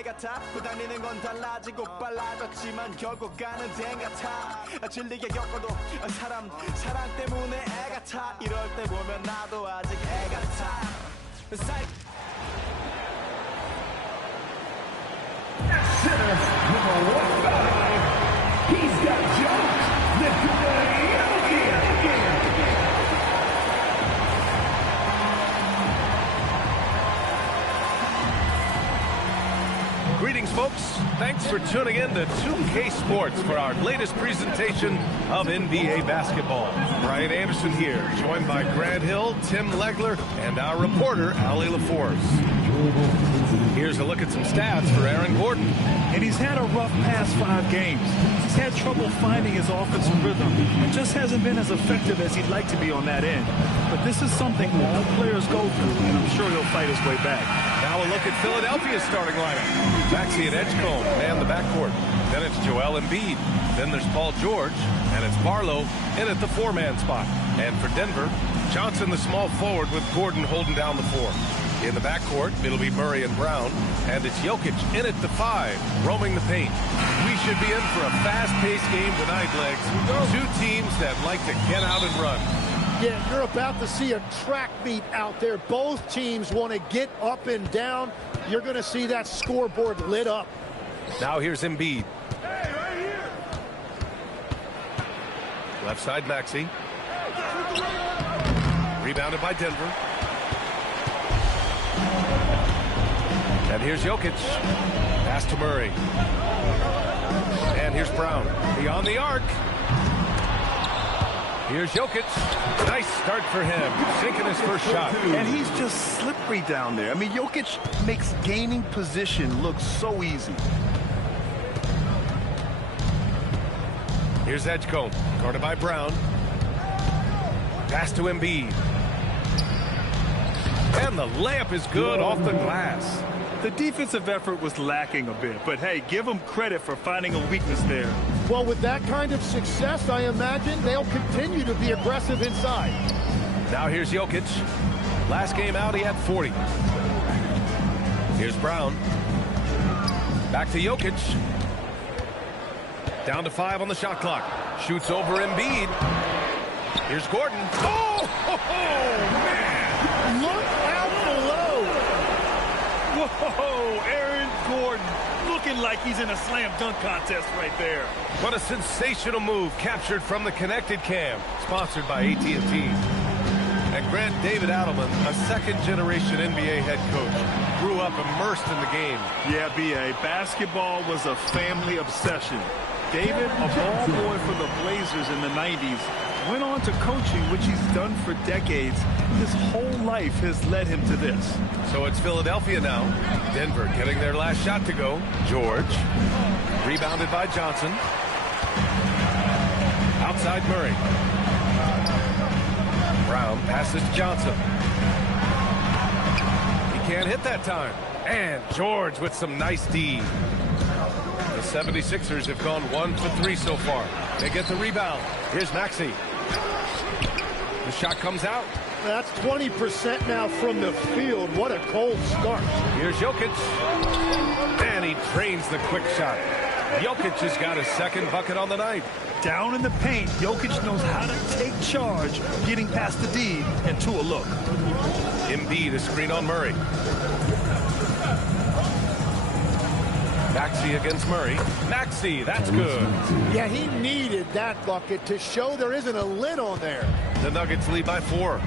내가 타고 다니는 건 달라지고 빨라졌지만 결국 가는 데 같아. 질리게 겪어도 사랑 때문에 애 같아. 이럴 때 보면 나도 아직 애 같아. He's got jokes. Greetings, folks. Thanks for tuning in to 2K Sports for our latest presentation of NBA basketball. Brian Anderson here, joined by Grant Hill, Tim Legler, and our reporter, Ali LaForce. Here's a look at some stats for Aaron Gordon. And he's had a rough past 5 games. He's had trouble finding his offensive rhythm and just hasn't been as effective as he'd like to be on that end. But this is something all players go through, and I'm sure he'll fight his way back. Now a look at Philadelphia's starting lineup. Maxey and Edgecombe man the backcourt. Then it's Joel Embiid. Then there's Paul George. And it's Barlow in at the 4-man spot. And for Denver, Johnson the small forward with Gordon holding down the 4. In the backcourt, it'll be Murray and Brown. And it's Jokic in at the 5, roaming the paint. We should be in for a fast-paced game tonight, Legs. 2 teams that like to get out and run. Yeah, you're about to see a track meet out there. Both teams want to get up and down. You're going to see that scoreboard lit up. Now here's Embiid. Hey, right here. Left side, Maxey. Rebounded by Denver. And here's Jokic. Pass to Murray. And here's Brown. Beyond the arc. Here's Jokic. Nice start for him. Sinking his first shot. And he's just slippery down there. I mean, Jokic makes gaining position look so easy. Here's Edgecombe. Guarded by Brown. Pass to Embiid. And the layup is good off the glass. The defensive effort was lacking a bit, but hey, give them credit for finding a weakness there. Well, with that kind of success, I imagine they'll continue to be aggressive inside. Now here's Jokic. Last game out, he had 40. Here's Brown. Back to Jokic. Down to 5 on the shot clock. Shoots over Embiid. Here's Gordon. Oh, man! Look out below! Whoa, Aaron Gordon looking like he's in a slam dunk contest right there. What a sensational move captured from the Connected Cam, sponsored by AT&T. And Grant David Adelman, a second-generation NBA head coach, grew up immersed in the game. Yeah, B.A., basketball was a family obsession. David, a ball boy for the Blazers in the 90s, went on to coaching, which he's done for decades. His whole life has led him to this. So it's Philadelphia now. Denver getting their last shot to go. George. Rebounded by Johnson. Outside Murray. Brown passes to Johnson. He can't hit that time. And George with some nice D. The 76ers have gone 1 for 3 so far. They get the rebound. Here's Maxey. The shot comes out. That's 20% now from the field. What a cold start. Here's Jokic. And he drains the quick shot. Jokic has got his second bucket on the night. Down in the paint, Jokic knows how to take charge, getting past the D and to a look. Embiid, a screen on Murray. Maxey against Murray. Maxey, that's good. Yeah, he needed that bucket to show there isn't a lid on there. The Nuggets lead by 4.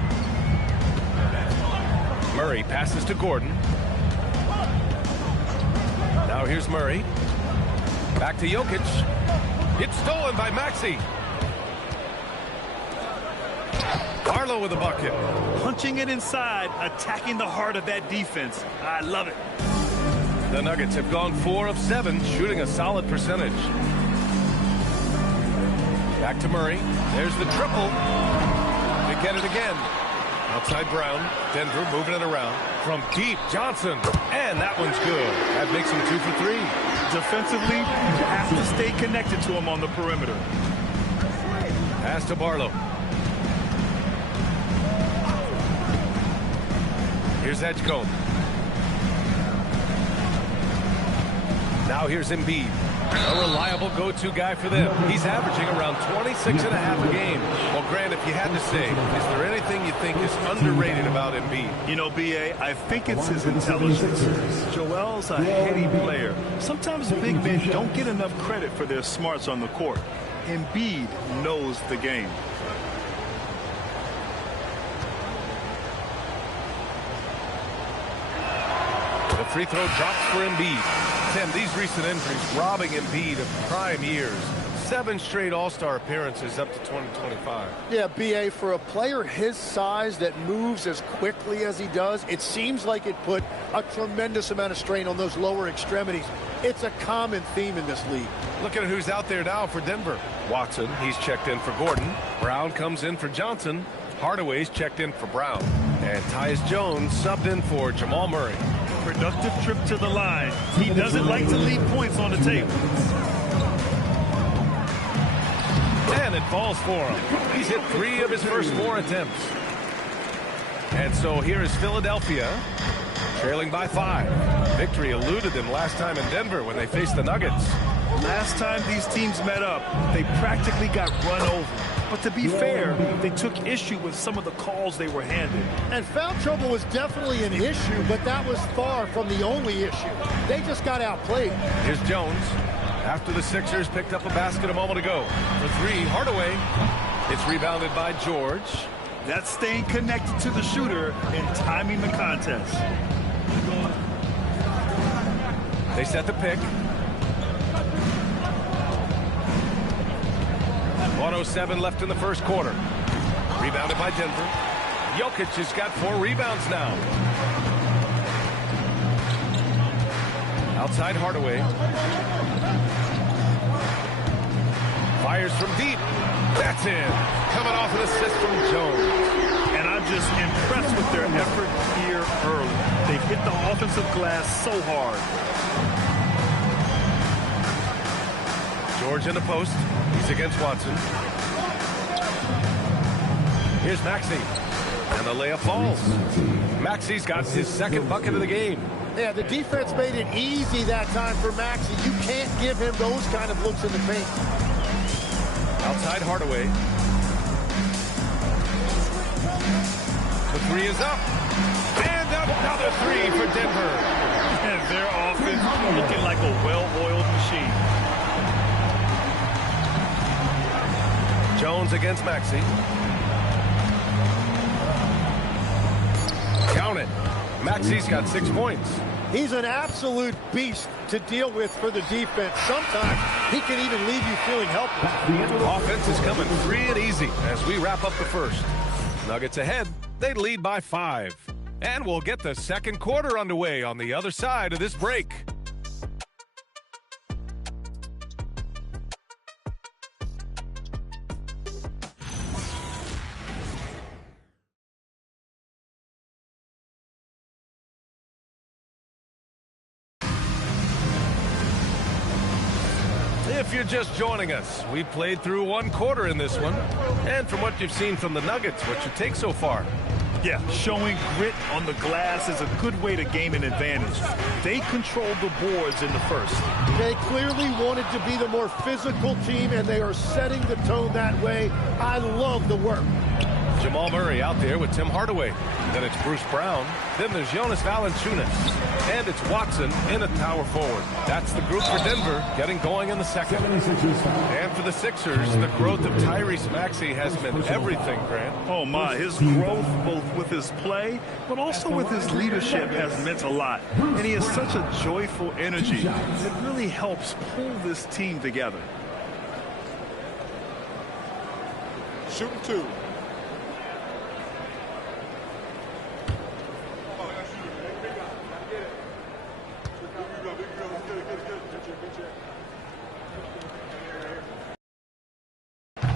Murray passes to Gordon. Now here's Murray. Back to Jokic. It's stolen by Maxey. Barlow with a bucket. Punching it inside, attacking the heart of that defense. I love it. The Nuggets have gone 4 of 7, shooting a solid percentage. Back to Murray. There's the triple. They get it again. Outside Brown. Denver moving it around. From deep, Johnson. And that one's good. That makes him 2 for 3. Defensively, you have to stay connected to him on the perimeter. Pass to Barlow. Here's Edgecombe. Now here's Embiid, a reliable go-to guy for them. He's averaging around 26.5 a game. Well, Grant, if you had to say, is there anything you think is underrated about Embiid? You know, B.A., I think it's his intelligence. Joel's a heady player. Sometimes big men don't get enough credit for their smarts on the court. Embiid knows the game. The free throw drops for Embiid. Tim, these recent injuries robbing Embiid of prime years. 7 straight All-Star appearances up to 2025. Yeah, B.A., for a player his size that moves as quickly as he does, it seems like it put a tremendous amount of strain on those lower extremities. It's a common theme in this league. Look at who's out there now for Denver. Watson, he's checked in for Gordon. Brown comes in for Johnson. Hardaway's checked in for Brown. And Tyus Jones subbed in for Jamal Murray. Productive trip to the line. He doesn't like to leave points on the table. And it falls for him. He's hit 3 of his first 4 attempts. And so here is Philadelphia, trailing by 5. Victory eluded them last time in Denver when they faced the Nuggets. Last time these teams met up, they practically got run over. But to be fair, they took issue with some of the calls they were handed. And foul trouble was definitely an issue, but that was far from the only issue. They just got outplayed. Here's Jones. After the Sixers picked up a basket a moment ago. For 3, Hardaway. It's rebounded by George. That's staying connected to the shooter and timing the contest. They set the pick. 1:07 left in the first quarter. Rebounded by Denver. Jokic has got 4 rebounds now. Outside Hardaway. Fires from deep. That's in. Coming off an assist from Jones. And I'm just impressed with their effort here early. They've hit the offensive glass so hard. George in the post. He's against Watson. Here's Maxey. And the layup falls. Maxey's got his 2nd bucket of the game. Yeah, the defense made it easy that time for Maxey. You can't give him those kind of looks in the paint. Outside Hardaway. The 3 is up. And another 3 for Denver. And their offense looking like a well-oiled machine. Jones against Maxey. Count it. Maxey's got 6 points. He's an absolute beast to deal with for the defense. Sometimes he can even leave you feeling helpless. Offense is coming free and easy as we wrap up the first. Nuggets ahead. They lead by 5. And we'll get the second quarter underway on the other side of this break. If you're just joining us, we played through 1 quarter in this one. And from what you've seen from the Nuggets, what's your take so far? Yeah, showing grit on the glass is a good way to gain an advantage. They controlled the boards in the first. They clearly wanted to be the more physical team, and they are setting the tone that way. I love the work. Jamal Murray out there with Tim Hardaway. Then it's Bruce Brown. Then there's Jonas Valanciunas. And it's Watson in at power forward. That's the group for Denver getting going in the second. And for the Sixers, the growth of Tyrese Maxey has meant everything, Grant. Oh, my. His growth, both with his play, but also with his leadership, has meant a lot. And he has such a joyful energy that really helps pull this team together. Shooting 2.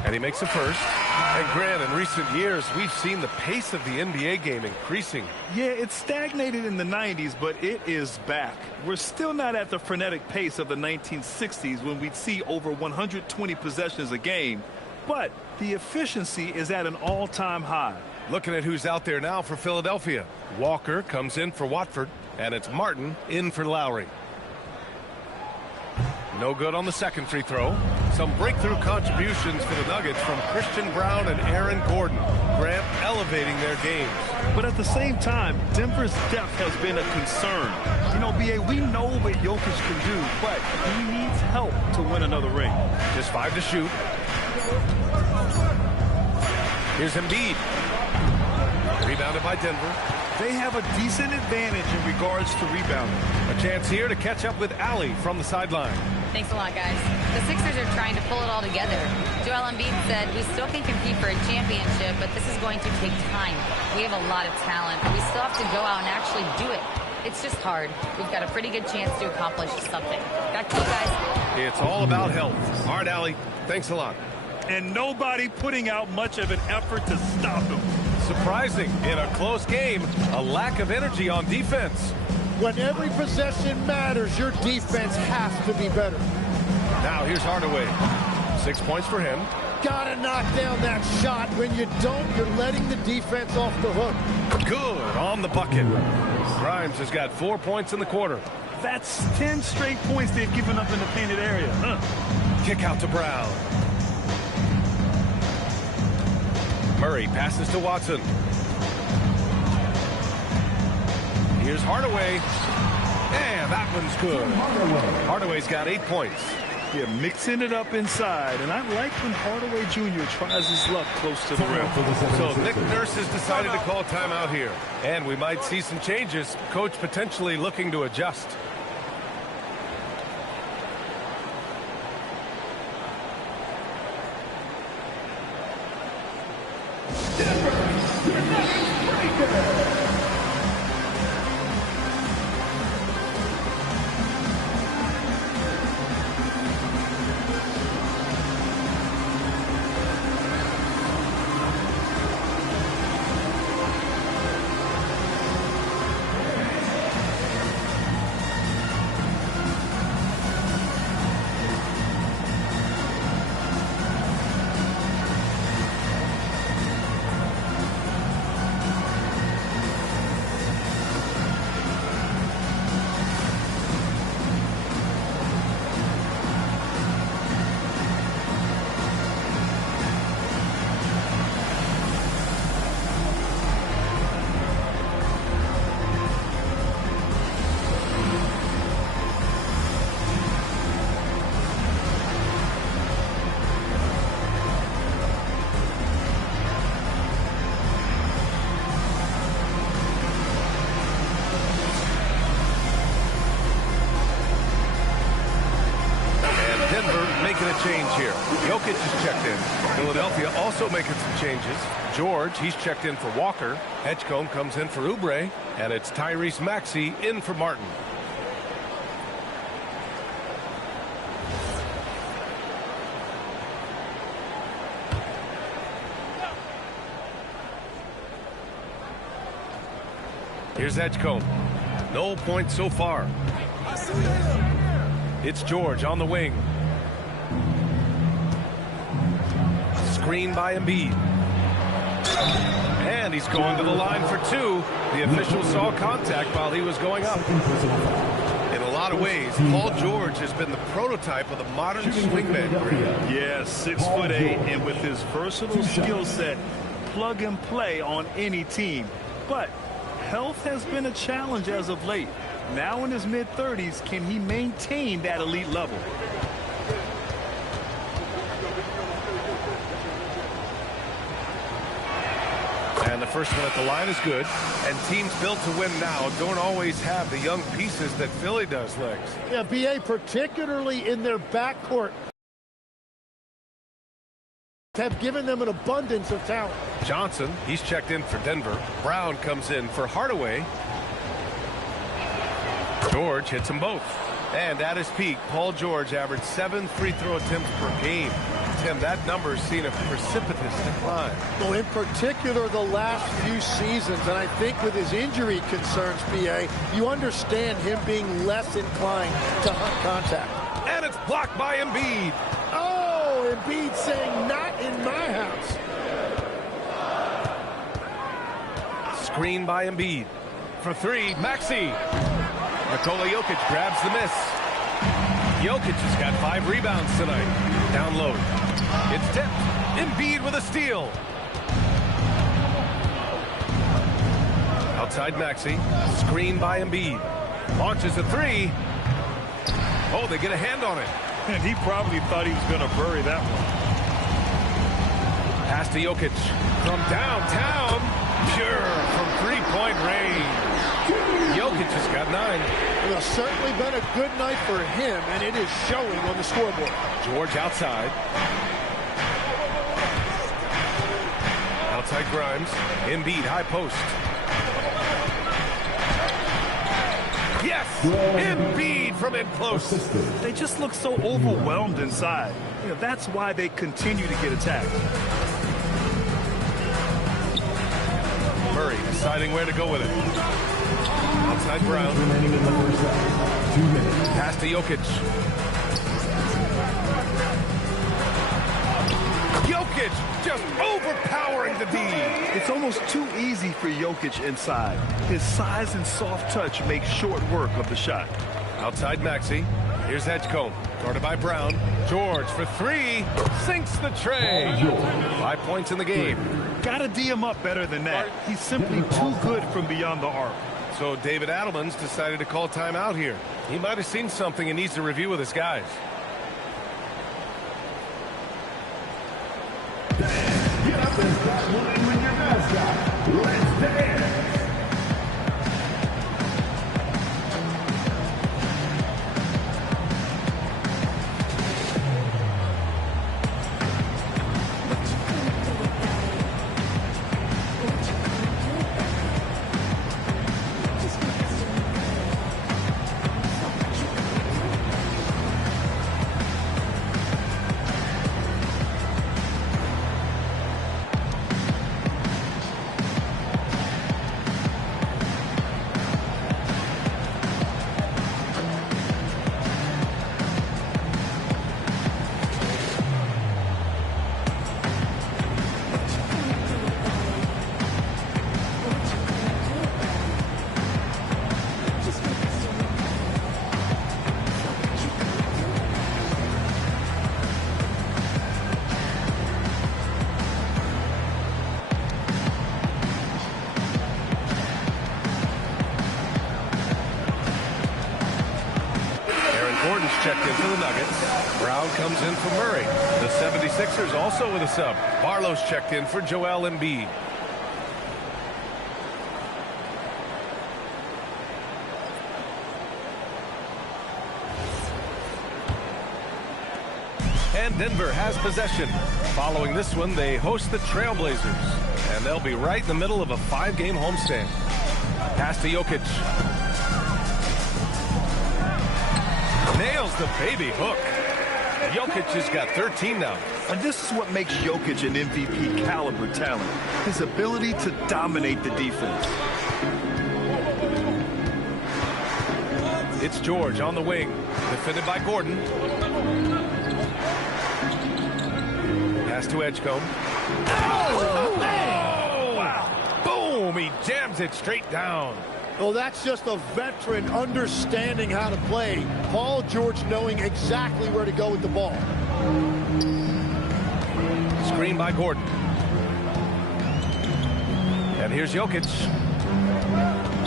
And he makes a first. And Grant, in recent years, we've seen the pace of the NBA game increasing. Yeah, it stagnated in the 90s, but it is back. We're still not at the frenetic pace of the 1960s when we'd see over 120 possessions a game. But the efficiency is at an all-time high. Looking at who's out there now for Philadelphia. Walker comes in for Watford, and it's Martin in for Lowry. No good on the second free throw. Some breakthrough contributions for the Nuggets from Christian Brown and Aaron Gordon. Grant elevating their games. But at the same time, Denver's depth has been a concern. You know, B.A., we know what Jokic can do, but he needs help to win another ring. Just 5 to shoot. Here's Embiid. Rebounded by Denver. They have a decent advantage in regards to rebounding. A chance here to catch up with Allie from the sideline. Thanks a lot, guys. The Sixers are trying to pull it all together. Joel Embiid said, we still can compete for a championship, but this is going to take time. We have a lot of talent, but we still have to go out and actually do it. It's just hard. We've got a pretty good chance to accomplish something. Back to you guys. It's all about health. All right, Allie. Thanks a lot. And nobody putting out much of an effort to stop him. Surprising in a close game, a lack of energy on defense. When every possession matters, your defense has to be better. Now here's Hardaway. 6 points for him. Gotta knock down that shot. When you don't, you're letting the defense off the hook. Good on the bucket. Grimes has got 4 points in the quarter. That's 10 straight points they've given up in the painted area. Kick out to Brown. Murray passes to Watson. Here's Hardaway. And that one's good. Hardaway's got 8 points. Yeah, mixing it up inside. And I like when Hardaway Jr. tries his luck close to the rim. So Nick Nurse has decided to call timeout here. And we might see some changes. Coach potentially looking to adjust. Change here. Jokic is checked in. Philadelphia also making some changes. George, he's checked in for Walker. Edgecombe comes in for Oubre. And it's Tyrese Maxey in for Martin. Here's Edgecombe. No points so far. It's George on the wing. Screen by Embiid. And he's going to the line for 2. The official saw contact while he was going up. In a lot of ways, Paul George has been the prototype of the modern swingman. Yeah, 6'8", and with his versatile skill set, plug and play on any team. But health has been a challenge as of late. Now in his mid-30s, can he maintain that elite level? And the first one at the line is good. And teams built to win now don't always have the young pieces that Philly does, Legs. Yeah, BA, particularly in their backcourt, have given them an abundance of talent. Johnson, he's checked in for Denver. Brown comes in for Hardaway. George hits them both. And at his peak, Paul George averaged 7 free throw attempts per game. Tim, that number's seen a precipitous decline. Well, in particular, the last few seasons, and I think with his injury concerns, BA, you understand him being less inclined to hunt contact. And it's blocked by Embiid. Oh, Embiid saying, not in my house. Screen by Embiid. For 3, Maxey. Nikola Jokic grabs the miss. Jokic has got 5 rebounds tonight. Down low. It's tipped. Embiid with a steal. Outside Maxey. Screen by Embiid. Launches a 3. Oh, they get a hand on it. And he probably thought he was going to bury that one. Pass to Jokic. From downtown. Pure from 3-point range. Jokic has got 9. It has certainly been a good night for him, and it is showing on the scoreboard. George outside. Outside Grimes. Embiid high post. Yes! Embiid from in close. They just look so overwhelmed inside. You know, that's why they continue to get attacked. Murray deciding where to go with it. Outside Brown. Pass to Jokic. Jokic just overpowering the D. It's almost too easy for Jokic inside. His size and soft touch make short work of the shot. Outside Maxey. Here's Edgecombe. Guarded by Brown. George for 3. Sinks the tray. 5 points in the game. Got to D him up better than that. He's simply too good from beyond the arc. So David Adelman's decided to call timeout here. He might have seen something and needs to review with his guys. Get up and start moving with your mascot. Let's dance. Checked in for the Nuggets. Brown comes in for Murray. The 76ers also with a sub. Barlow's checked in for Joel Embiid. And Denver has possession. Following this one, they host the Trailblazers. And they'll be right in the middle of a 5-game homestand. Pass to Jokic. Nails the baby hook. Jokic has got 13 now. And this is what makes Jokic an MVP caliber talent. His ability to dominate the defense. It's George on the wing. Defended by Gordon. Pass to Edgecombe. Oh! Wow. Boom! He jams it straight down. Well, that's just a veteran understanding how to play. Paul George knowing exactly where to go with the ball. Screen by Gordon. And here's Jokic.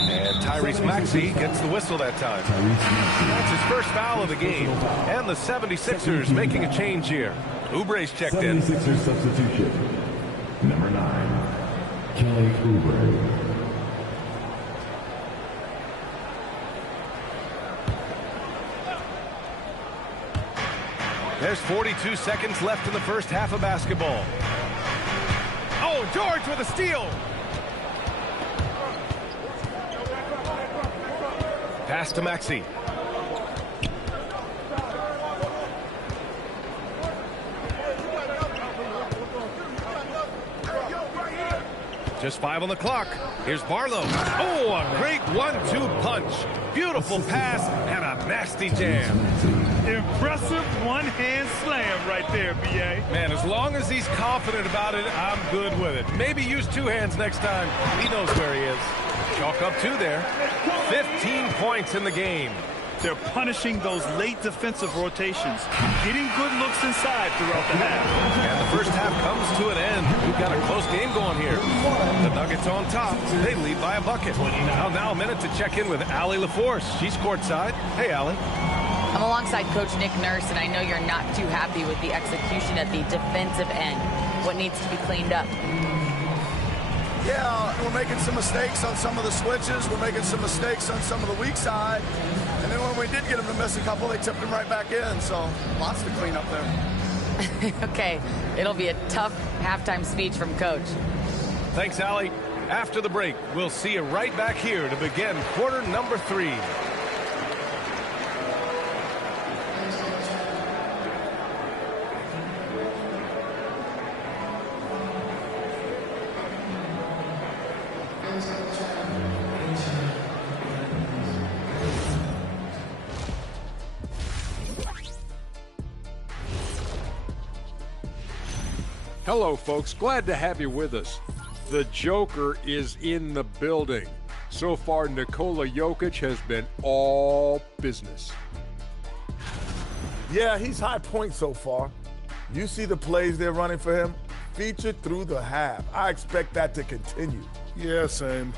And Tyrese Maxey gets the whistle that time. That's his first foul of the game. And the 76ers making a change here. Oubre's checked in. 76ers substitution. Number 9, Kelly Oubre. There's 42 seconds left in the first half of basketball. Oh, George with a steal. Pass to Maxey. Just 5 on the clock. Here's Barlow. Oh, a great 1-2 punch. Beautiful pass and a nasty jam. Impressive one-hand slam right there, B.A. Man, as long as he's confident about it, I'm good with it. Maybe use 2 hands next time. He knows where he is. Chalk up 2 there. 15 points in the game. They're punishing those late defensive rotations, getting good looks inside throughout the half. And the first half comes to an end. We've got a close game going here. The Nuggets on top. They lead by a bucket. Now a minute to check in with Allie LaForce. She's courtside. Hey, Allie. I'm alongside Coach Nick Nurse, and I know you're not too happy with the execution at the defensive end. What needs to be cleaned up? Yeah, we're making some mistakes on some of the switches. We're making some mistakes on some of the weak side. And then when we did get them to miss a couple, they tipped them right back in. So lots to clean up there. Okay, it'll be a tough halftime speech from Coach. Thanks, Allie. After the break, we'll see you right back here to begin quarter number 3. Hello, folks. Glad to have you with us. The Joker is in the building. So far, Nikola Jokic has been all business. Yeah, he's high point so far. You see the plays they're running for him? Featured through the half. I expect that to continue. Yeah, same.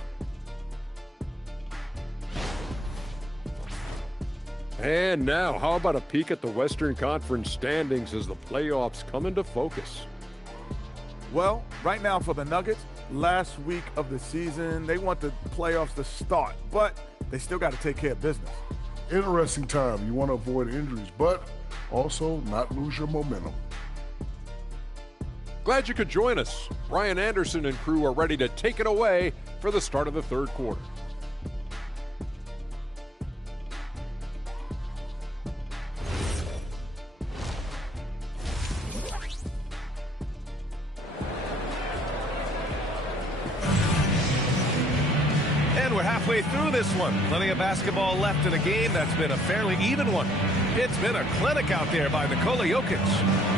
And now, how about a peek at the Western Conference standings as the playoffs come into focus? Well, right now for the Nuggets, last week of the season, they want the playoffs to start, but they still got to take care of business. Interesting time. You want to avoid injuries, but also not lose your momentum. Glad you could join us. Brian Anderson and crew are ready to take it away for the start of the third quarter. And we're halfway through this one. Plenty of basketball left in a game that's been a fairly even one. It's been a clinic out there by Nikola Jokic.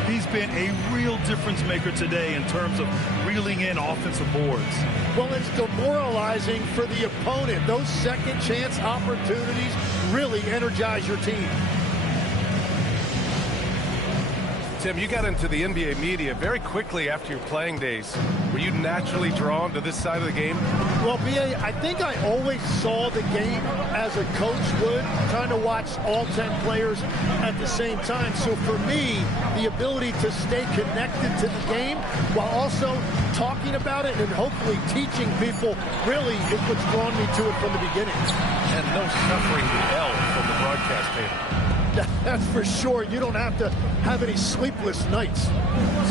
He's been a real difference maker today in terms of reeling in offensive boards. Well, it's demoralizing for the opponent. Those second chance opportunities really energize your team. Tim, you got into the NBA media very quickly after your playing days. Were you naturally drawn to this side of the game? Well, B.A., I think I always saw the game as a coach would, trying to watch all 10 players at the same time. So for me, the ability to stay connected to the game while also talking about it and hopefully teaching people really is what's drawn me to it from the beginning. And no suffering hell from the broadcast table. That's for sure. You don't have to have any sleepless nights.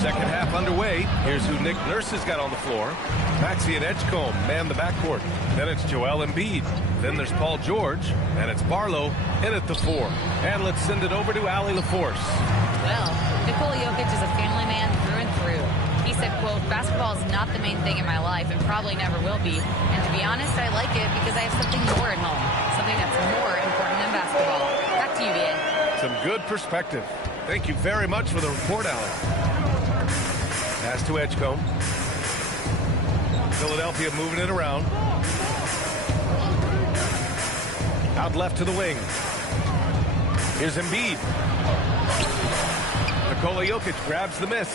Second half underway. Here's who Nick Nurse has got on the floor. Maxey and Edgecombe man the backcourt. Then it's Joel Embiid. Then there's Paul George. And it's Barlow in at the 4. And let's send it over to Allie LaForce. Well, Nikola Jokic is a family man through and through. He said, quote, "Basketball is not the main thing in my life and probably never will be. And to be honest, I like it because I have something more at home. Something that's more important than basketball." Back to you, Ian. Some good perspective. Thank you very much for the report, Allie. Pass to Edgecombe. Philadelphia moving it around. Out left to the wing. Here's Embiid. Nikola Jokic grabs the miss.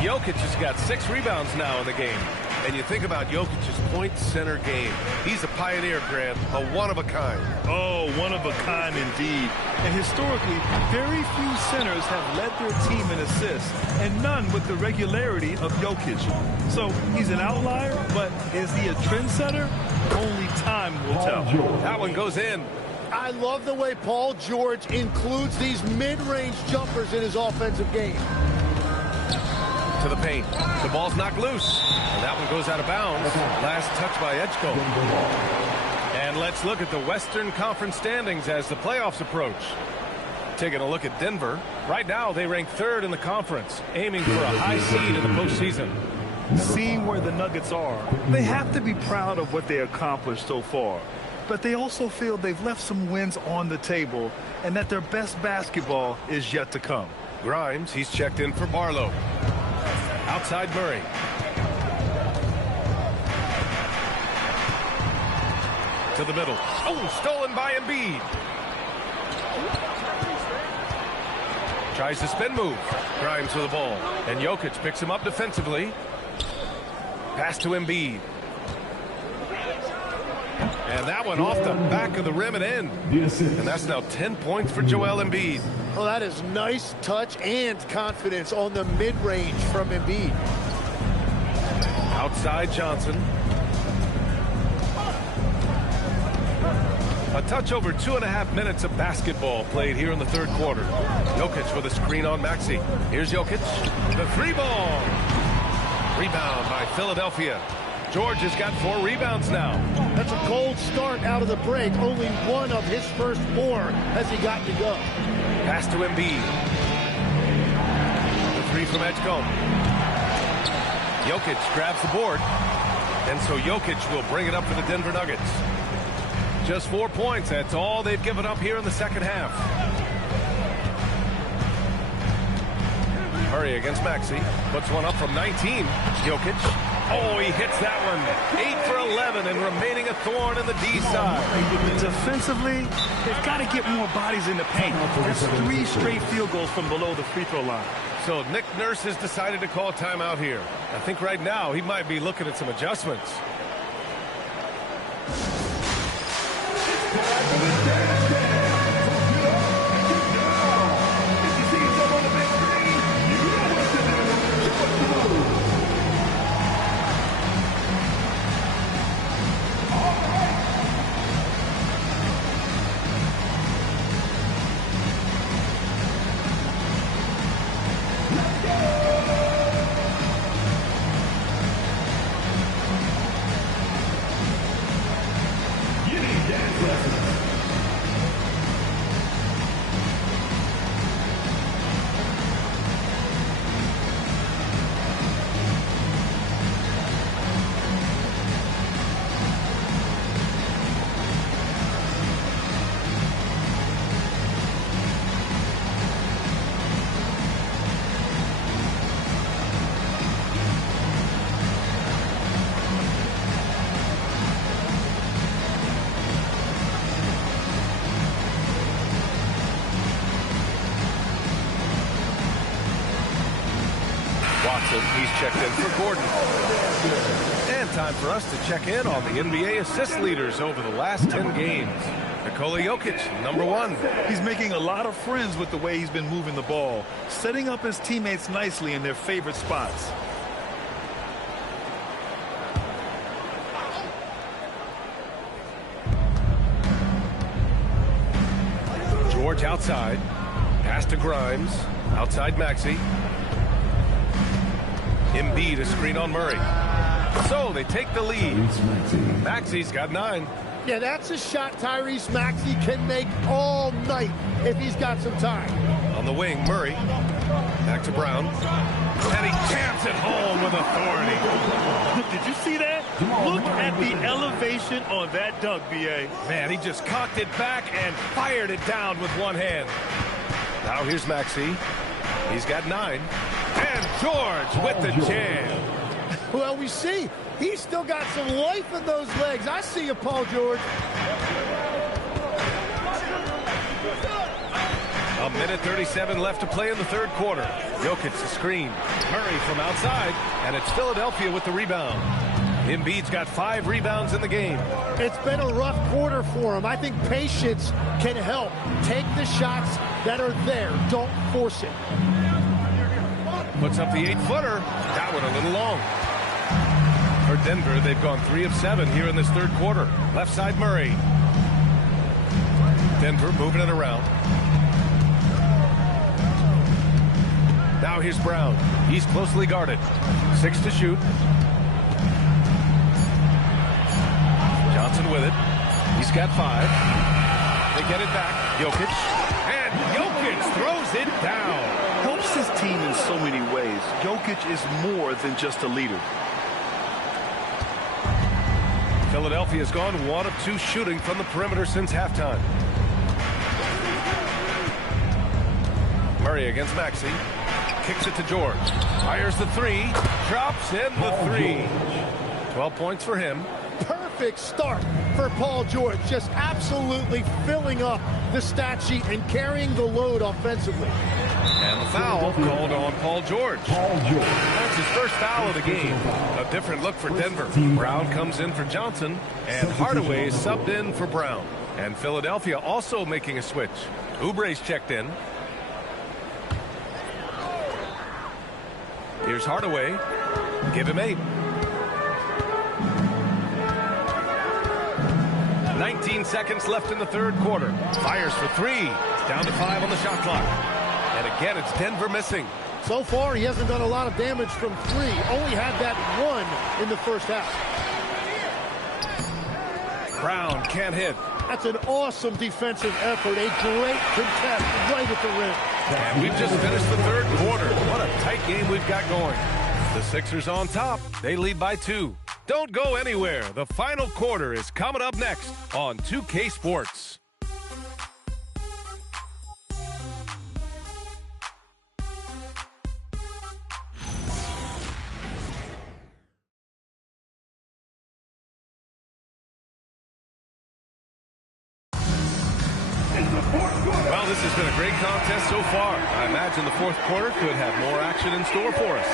Jokic has got 6 rebounds now in the game. And you think about Jokic's point center game. He's a pioneer, Grant, a one-of-a-kind. Oh, one of a kind indeed. And historically, very few centers have led their team in assists, and none with the regularity of Jokic. So he's an outlier, but is he a trendsetter? Only time will tell. That one goes in. I love the way Paul George includes these mid-range jumpers in his offensive game. To the paint. The ball's knocked loose. And that one goes out of bounds. Last touch by Edgecombe. And let's look at the Western Conference standings as the playoffs approach. Taking a look at Denver. Right now, they rank 3rd in the conference, aiming for a high seed in the postseason. Seeing where the Nuggets are, they have to be proud of what they accomplished so far. But they also feel they've left some wins on the table and that their best basketball is yet to come. Grimes, he's checked in for Barlow. Outside Murray. To the middle. Oh, stolen by Embiid. Tries to spin move. Grimes with the ball. And Jokic picks him up defensively. Pass to Embiid. And that one off the back of the rim and in. And that's now 10 points for Joel Embiid. Well, that is nice touch and confidence on the mid-range from Embiid. Outside Johnson. A touch over 2.5 minutes of basketball played here in the third quarter. Jokic with a screen on Maxey. Here's Jokic. The three ball. Rebound by Philadelphia. George has got 4 rebounds now. That's a cold start out of the break. Only one of his first 4 has he gotten to go. Pass to Embiid. The 3 from Edgecombe. Jokic grabs the board. And so Jokic will bring it up for the Denver Nuggets. Just 4 points. That's all they've given up here in the second half. Murray against Maxey. Puts one up from 19. Jokic. Oh, he hits that one. 8 for 11 and remaining a thorn in the D side. Defensively, they've got to get more bodies in the paint. That's 3 straight field goals from below the free throw line. So Nick Nurse has decided to call timeout here. I think right now he might be looking at some adjustments. He's checked in for Gordon. And time for us to check in on the NBA assist leaders over the last 10 games. Nikola Jokic, number 1. He's making a lot of friends with the way he's been moving the ball, setting up his teammates nicely in their favorite spots. George outside. Pass to Grimes. Outside Maxey. Embiid a screen on Murray. So they take the lead. Maxey's got 9. Yeah, that's a shot Tyrese Maxey can make all night if he's got some time. On the wing, Murray. Back to Brown. And he jams it home with authority. Did you see that? Look at the elevation on that dunk, B.A. Man, he just cocked it back and fired it down with one hand. Now here's Maxey. He's got 9. And George with the jam. Well, we see he's still got some life in those legs. I see you, Paul George. A minute 37 left to play in the third quarter. Jokic the screen. Murray from outside. And it's Philadelphia with the rebound. Embiid's got 5 rebounds in the game. It's been a rough quarter for him. I think patience can help. Take the shots that are there. Don't force it. Puts up the 8-footer. That one a little long. For Denver, they've gone 3 of 7 here in this third quarter. Left side Murray. Denver moving it around. Now here's Brown. He's closely guarded. 6 to shoot. Johnson with it. He's got 5. They get it back. Jokic. And Jokic throws it down. Helps his team in so many ways. Jokic is more than just a leader. Philadelphia's gone 1 of 2 shooting from the perimeter since halftime. Murray against Maxey. Kicks it to George. Fires the 3. Drops in the 3. 12 points for him. Perfect start for Paul George, just absolutely filling up the stat sheet and carrying the load offensively. And the foul called on Paul George. That's his first foul of the game. A different look for Denver. Brown comes in for Johnson, and Hardaway is subbed in for Brown. And Philadelphia also making a switch. Oubre's checked in. Here's Hardaway. Give him 8. 19 seconds left in the third quarter. Fires for 3. It's down to 5 on the shot clock. And again, it's Denver missing. So far, he hasn't done a lot of damage from 3. Only had that 1 in the first half. Brown can't hit. That's an awesome defensive effort. A great contest right at the rim. And we've just finished the third quarter. What a tight game we've got going. The Sixers on top. They lead by 2. Don't go anywhere. The final quarter is coming up next on 2K Sports. Well, this has been a great contest so far. I imagine the fourth quarter could have more action in store for us.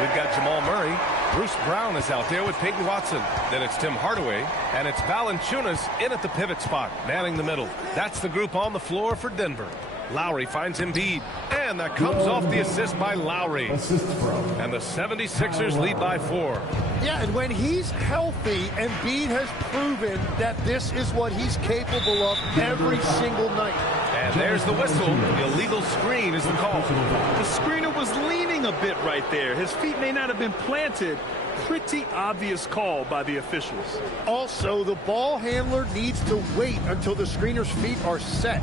We've got Jamal Murray. Bruce Brown is out there with Peyton Watson. Then it's Tim Hardaway. And it's Valanciunas in at the pivot spot, manning the middle. That's the group on the floor for Denver. Lowry finds Embiid. And that comes off the assist by Lowry. And the 76ers lead by 4. Yeah, and when he's healthy, Embiid has proven that this is what he's capable of every single night. And there's the whistle. The illegal screen is the call. The screener was leaning a bit right there. His feet may not have been planted. Pretty obvious call by the officials. Also, the ball handler needs to wait until the screener's feet are set.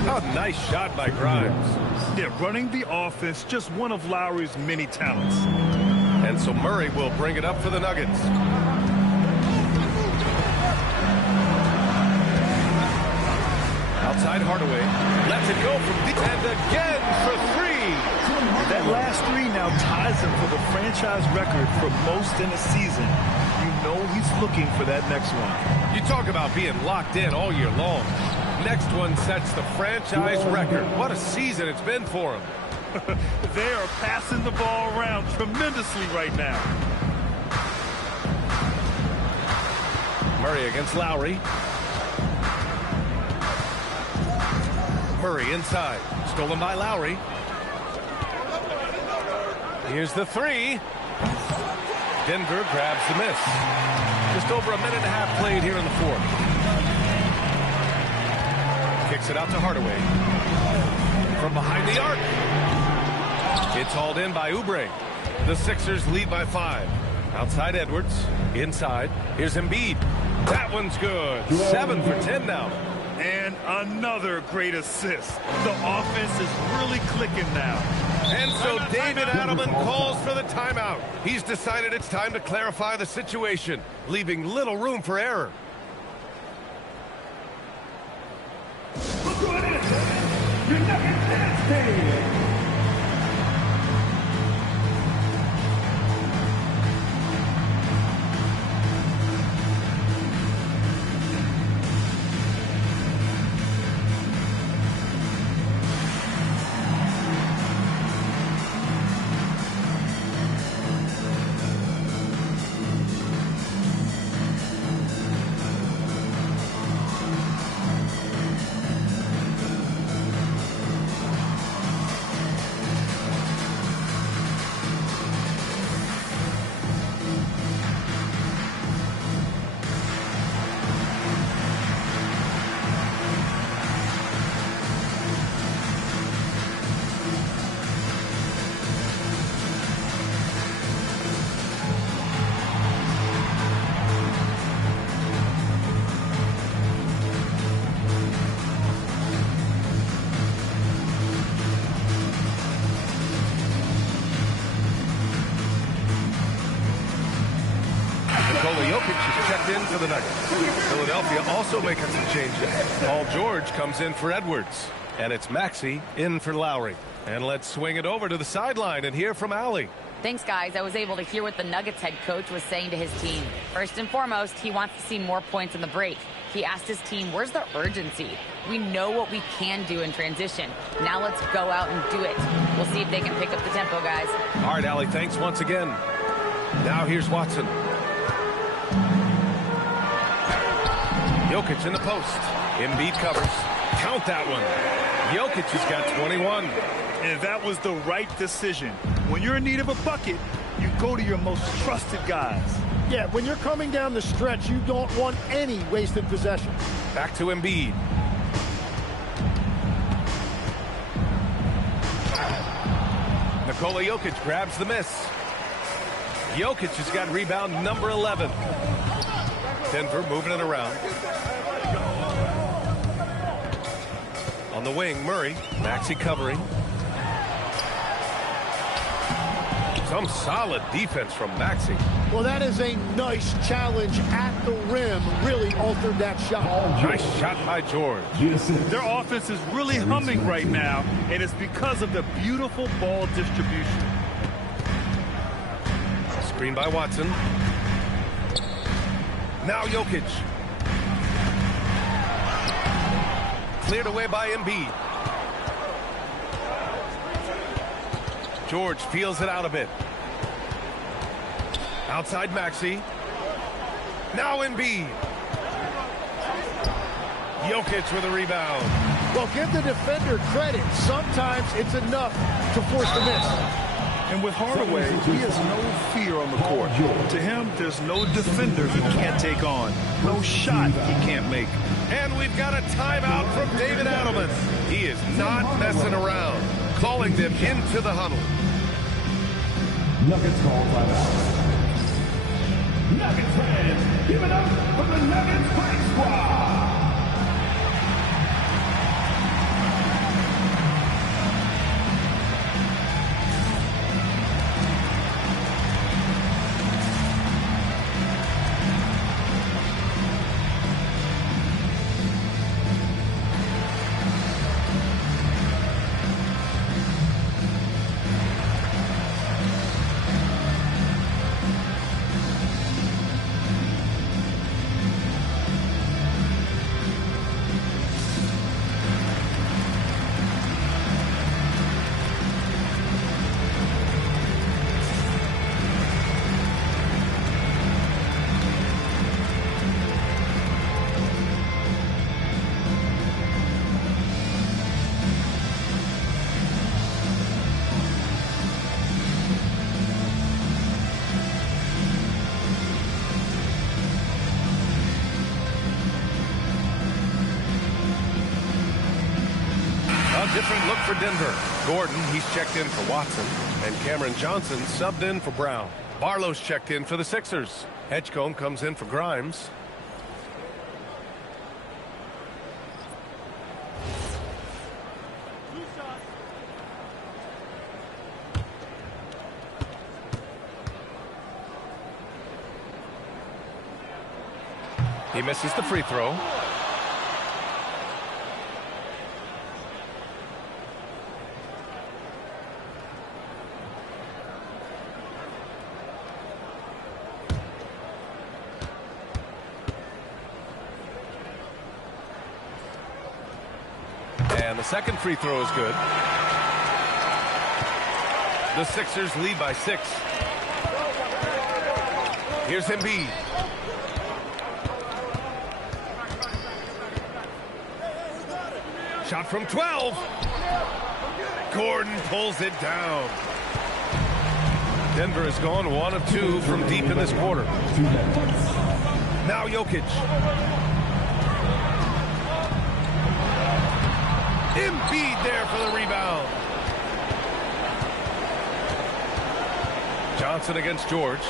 A nice shot by Grimes. They're running the offense, just one of Lowry's many talents. And so Murray will bring it up for the Nuggets. Outside Hardaway. Lets it go from deep. And again for 3. That last 3 now ties him for the franchise record for most in a season. You know he's looking for that next one. You talk about being locked in all year long. Next one sets the franchise record. What a season it's been for him. They are passing the ball around tremendously right now. Murray against Lowry. Murray inside. Stolen by Lowry. Here's the 3. Denver grabs the miss. Just over a minute and a half played here in the fourth. Kicks it out to Hardaway. From behind the arc. It's hauled in by Oubre. The Sixers lead by 5. Outside Edwards. Inside. Here's Embiid. That one's good. 7 for 10 now. And another great assist. The offense is really clicking now. And so David Adelman calls for the timeout. He's decided it's time to clarify the situation, leaving little room for error. Your Nuggets team. In for the Nuggets. Philadelphia also making some changes. Paul George comes in for Edwards. And it's Maxey in for Lowry. And let's swing it over to the sideline and hear from Allie. Thanks, guys. I was able to hear what the Nuggets head coach was saying to his team. First and foremost, he wants to see more points in the break. He asked his team, where's the urgency? We know what we can do in transition. Now let's go out and do it. We'll see if they can pick up the tempo, guys. All right, Allie, thanks once again. Now here's Watson. Jokic in the post. Embiid covers. Count that one. Jokic has got 21. And that was the right decision. When you're in need of a bucket, you go to your most trusted guys. Yeah, when you're coming down the stretch, you don't want any wasted possession. Back to Embiid. Nikola Jokic grabs the miss. Jokic has got rebound number 11. Denver moving it around. On the wing, Murray. Maxey covering. Some solid defense from Maxey. Well, that is a nice challenge at the rim. Really altered that shot. Nice shot by George. Their offense is really humming right now, and it's because of the beautiful ball distribution. Screen by Watson. Now Jokic. Cleared away by Embiid. George feels it out a bit. Outside Maxey. Now Embiid. Jokic with a rebound. Well, give the defender credit. Sometimes it's enough to force the miss. And with Hardaway, he has no fear on the court. To him, there's no defender he can't take on. No shot he can't make. And we've got a timeout from David Adelman. He is not messing around. Calling them into the huddle. Nuggets call timeout. Nuggets fans, give it up for the Nuggets Fight Squad. Different look for Denver. Gordon, he's checked in for Watson. And Cameron Johnson subbed in for Brown. Barlow's checked in for the Sixers. Edgecombe comes in for Grimes. He misses the free throw. And the second free throw is good. The Sixers lead by 6. Here's Embiid. Shot from 12. Gordon pulls it down. Denver has gone 1 of 2 from deep in this quarter. Now Jokic. Embiid there for the rebound. Johnson against George.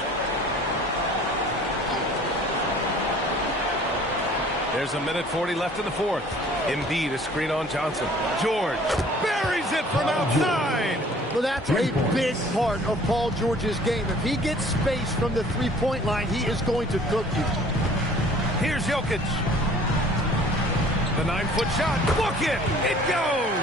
There's a minute 40 left in the fourth. Embiid a screen on Johnson. George buries it from outside. Well, that's a big part of Paul George's game. If he gets space from the three-point line, he is going to cook you. Here's Jokic. The 9-foot shot. Book it. It goes.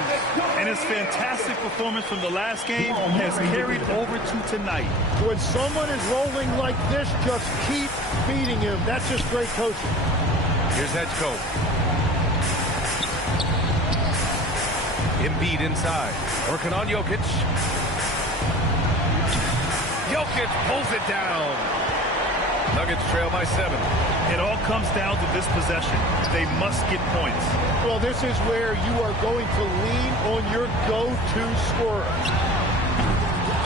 And his fantastic performance from the last game has carried over to tonight. When someone is rolling like this, just keep feeding him. That's just great coaching. Here's Edgecombe. Embiid inside. Working on Jokic. Jokic pulls it down. Nuggets trail by 7. It all comes down to this possession. They must get points. Well, this is where you are going to lean on your go-to scorer.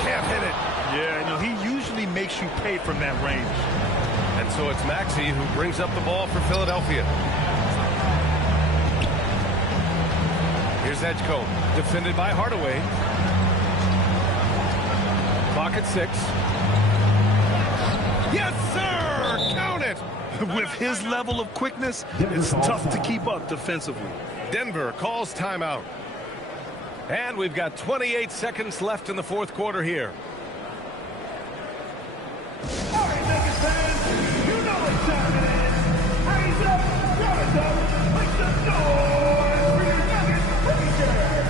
Can't hit it. Yeah, no, he usually makes you pay from that range. And so it's Maxey who brings up the ball for Philadelphia. Here's Edgecombe, defended by Hardaway. Clock at 6. Yes, sir! Count it! With his level of quickness, it's tough to keep up defensively. Denver calls timeout. And we've got 28 seconds left in the fourth quarter here. All right, Nuggets fans, you know what time it is. Hands up, guards up, make some noise for your Nuggets Rangers.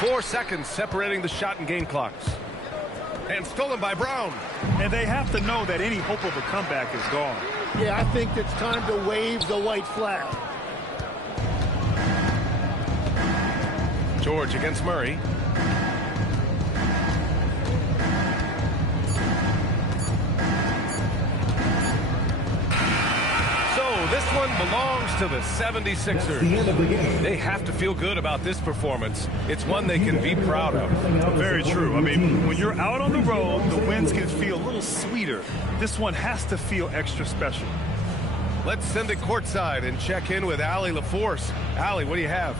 Four seconds separating the shot and game clocks. And stolen by Brown. And they have to know that any hope of a comeback is gone. Yeah, I think it's time to wave the white flag. George against Murray. So this one belongs to the 76ers. The end of the game. They have to feel good about this performance. It's one they can be proud of. Very true. I mean, when you're out on the road, the wins can feel a little sweeter. This one has to feel extra special. Let's send it courtside and check in with Allie LaForce. Allie, what do you have?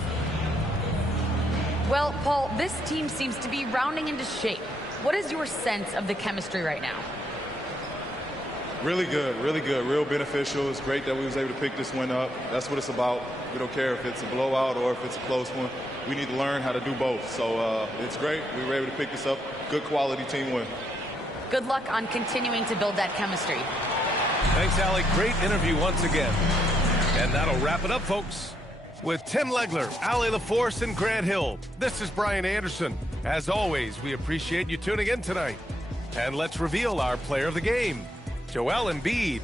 Well, Paul, this team seems to be rounding into shape. What is your sense of the chemistry right now? Really good, real beneficial. It's great that we was able to pick this one up. That's what it's about. We don't care if it's a blowout or if it's a close one. We need to learn how to do both. So it's great. We were able to pick this up. Good quality team win. Good luck on continuing to build that chemistry. Thanks, Allie. Great interview once again. And that'll wrap it up, folks. With Tim Legler, Allie LaForce, and Grant Hill, this is Brian Anderson. As always, we appreciate you tuning in tonight. And let's reveal our player of the game. Joel Embiid